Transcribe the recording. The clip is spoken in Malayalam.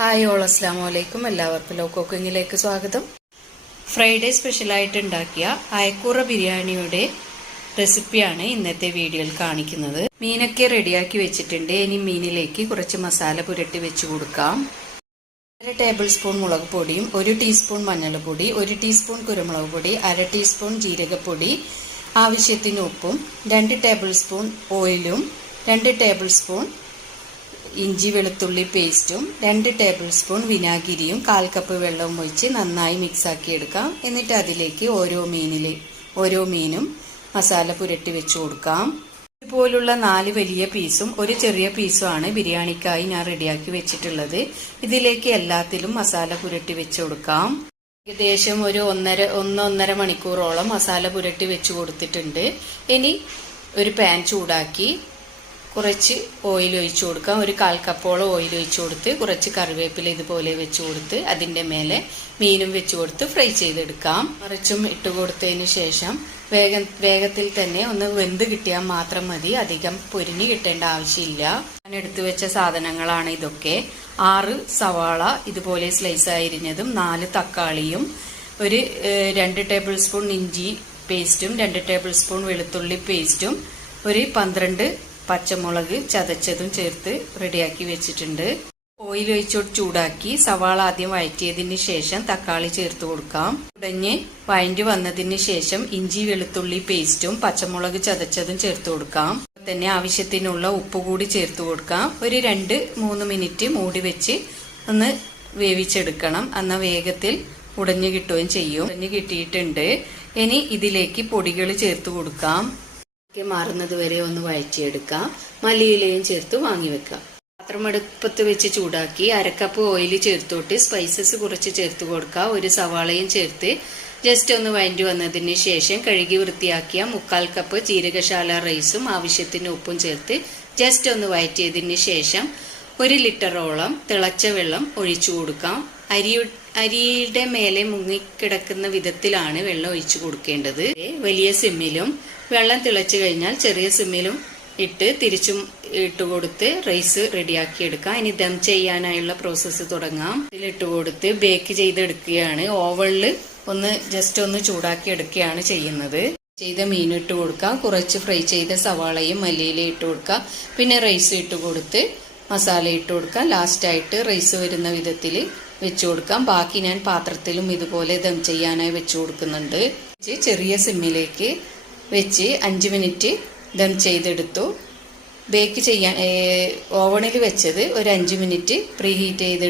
ഹായ് ഓൾ, അസ്സലാമു അലൈക്കും. എല്ലാവർക്കും ലോ കുക്കിങ്ങിലേക്ക് സ്വാഗതം. ഫ്രൈഡേ സ്പെഷ്യലായിട്ട് ഉണ്ടാക്കിയ അയക്കൂറ ബിരിയാണിയുടെ റെസിപ്പിയാണ് ഇന്നത്തെ വീഡിയോയിൽ കാണിക്കുന്നത്. മീനൊക്കെ റെഡിയാക്കി വെച്ചിട്ടുണ്ട്. ഇനി മീനിലേക്ക് കുറച്ച് മസാല പുരട്ടി വെച്ച് കൊടുക്കാം. 1 ടേബിൾ സ്പൂൺ മുളക് പൊടിയും 1 ടീസ്പൂൺ മഞ്ഞൾപ്പൊടി, 1 ടീസ്പൂൺ കുരുമുളക് പൊടി, 1/2 ടീസ്പൂൺ ജീരകപ്പൊടി, ആവശ്യത്തിന് ഉപ്പും, 2 ടേബിൾ സ്പൂൺ ഓയിലും, 2 ടേബിൾ സ്പൂൺ ഇഞ്ചി വെളുത്തുള്ളി പേസ്റ്റും, 2 ടേബിൾ സ്പൂൺ വിനാഗിരിയും, 1/4 കപ്പ് വെള്ളവും ഒഴിച്ച് നന്നായി മിക്സാക്കി എടുക്കാം. എന്നിട്ട് അതിലേക്ക് ഓരോ മീനും മസാല പുരട്ടി വെച്ച് കൊടുക്കാം. ഇതുപോലുള്ള 4 വലിയ പീസും 1 ചെറിയ പീസുമാണ് ബിരിയാണിക്കായി ഞാൻ റെഡിയാക്കി വെച്ചിട്ടുള്ളത്. ഇതിലേക്ക് എല്ലാത്തിലും മസാല പുരട്ടി വെച്ച് കൊടുക്കാം. ഏകദേശം ഒരു 1.5 മണിക്കൂറോളം മസാല പുരട്ടി വെച്ച് കൊടുത്തിട്ടുണ്ട്. ഇനി ഒരു പാൻ ചൂടാക്കി കുറച്ച് ഓയിൽ ഒഴിച്ചു കൊടുക്കാം. ഒരു 1/4 കപ്പോളം ഓയിൽ ഒഴിച്ചു കൊടുത്ത് കുറച്ച് കറിവേപ്പില ഇതുപോലെ വെച്ച് കൊടുത്ത് അതിൻ്റെ മേലെ മീനും വെച്ച് കൊടുത്ത് ഫ്രൈ ചെയ്തെടുക്കാം. മറിച്ചും ഇട്ട് കൊടുത്തതിന് ശേഷം വേഗത്തിൽ തന്നെ ഒന്ന് വെന്ത് കിട്ടിയാൽ മാത്രം മതി. അധികം പൊരിഞ്ഞ് കിട്ടേണ്ട ആവശ്യമില്ല. ഞാൻ എടുത്തു വെച്ച സാധനങ്ങളാണ് ഇതൊക്കെ. 6 സവാള ഇതുപോലെ സ്ലൈസ് അരിഞ്ഞതും, 4 തക്കാളിയും, 2 ടേബിൾ സ്പൂൺ ഇഞ്ചി പേസ്റ്റും, 2 ടേബിൾ സ്പൂൺ വെളുത്തുള്ളി പേസ്റ്റും, 12 പച്ചമുളക് ചതച്ചതും ചേർത്ത് റെഡിയാക്കി വെച്ചിട്ടുണ്ട്. ഓയിൽ ഒഴിച്ചോട്ട് ചൂടാക്കി സവാള ആദ്യം വഴറ്റിയതിന് ശേഷം തക്കാളി ചേർത്ത് കൊടുക്കാം. ഉടഞ്ഞ് വഴറ്റി വന്നതിന് ശേഷം ഇഞ്ചി വെളുത്തുള്ളി പേസ്റ്റും പച്ചമുളക് ചതച്ചതും ചേർത്ത് കൊടുക്കാം. തന്നെ ആവശ്യത്തിനുള്ള ഉപ്പ് കൂടി ചേർത്ത് കൊടുക്കാം. ഒരു 2-3 മിനിറ്റ് മൂടി വെച്ച് ഒന്ന് വേവിച്ചെടുക്കണം. എന്നാൽ വേഗത്തിൽ ഉടഞ്ഞു കിട്ടുകയും ചെയ്യും. ഉടഞ്ഞു കിട്ടിയിട്ടുണ്ട്. ഇനി ഇതിലേക്ക് പൊടികൾ ചേർത്ത് കൊടുക്കാം. മാറുന്നത് വരെ ഒന്ന് വഴറ്റിയെടുക്കാം. മല്ലിയിലയും ചേർത്ത് വാങ്ങി വെക്കാം. പാത്രം അടുപ്പത്ത് വെച്ച് ചൂടാക്കി 1/2 കപ്പ് ഓയിൽ ചേർത്തോട്ട് സ്പൈസസ് കുറച്ച് ചേർത്ത് കൊടുക്കുക. 1 സവാളയും ചേർത്ത് ജസ്റ്റ് ഒന്ന് വഴറ്റി വന്നതിന് ശേഷം കഴുകി വൃത്തിയാക്കിയ 1/4 കപ്പ് ജീരകശാല റൈസും ആവശ്യത്തിന് ഉപ്പും ചേർത്ത് ജസ്റ്റ് ഒന്ന് വഴറ്റിയതിന് ശേഷം 1 ലിറ്ററോളം തിളച്ച വെള്ളം ഒഴിച്ചു കൊടുക്കാം. അരിയുടെ മേലെ മുങ്ങിക്കിടക്കുന്ന വിധത്തിലാണ് വെള്ളം ഒഴിച്ചു കൊടുക്കേണ്ടത്. വലിയ സിമ്മിലും വെള്ളം തിളച്ചു കഴിഞ്ഞാൽ ചെറിയ സിമ്മിലും ഇട്ട് തിരിച്ചും ഇട്ടുകൊടുത്ത് റൈസ് റെഡിയാക്കി എടുക്കാം. ഇനി ദം ചെയ്യാനായുള്ള പ്രോസസ്സ് തുടങ്ങാം. ഇതിലിട്ട് കൊടുത്ത് ബേക്ക് ചെയ്തെടുക്കുകയാണ്. ഓവനിൽ ജസ്റ്റ് ഒന്ന് ചൂടാക്കി എടുക്കുകയാണ് ചെയ്യുന്നത്. ചെയ്ത മീൻ ഇട്ട് കൊടുക്കാം. കുറച്ച് ഫ്രൈ ചെയ്ത സവാളയും മല്ലിയിലയും ഇട്ട് കൊടുക്കാം. പിന്നെ റൈസ് ഇട്ട് കൊടുത്ത് മസാല ഇട്ട് കൊടുക്കാം. ലാസ്റ്റായിട്ട് റൈസ് വരുന്ന വിധത്തിൽ വെച്ചു കൊടുക്കാം. ബാക്കി ഞാൻ പാത്രത്തിലും ഇതുപോലെ ദം ചെയ്യാനായി വെച്ചു കൊടുക്കുന്നുണ്ട്. ചെറിയ സിമ്മിലേക്ക് വെച്ച് 5 മിനിറ്റ് ദം ചെയ്തെടുത്തു. ബേക്ക് ചെയ്യാൻ ഓവണിൽ വെച്ചത് ഒരു 5 മിനിറ്റ് പ്രീ ഹീറ്റ് ചെയ്ത്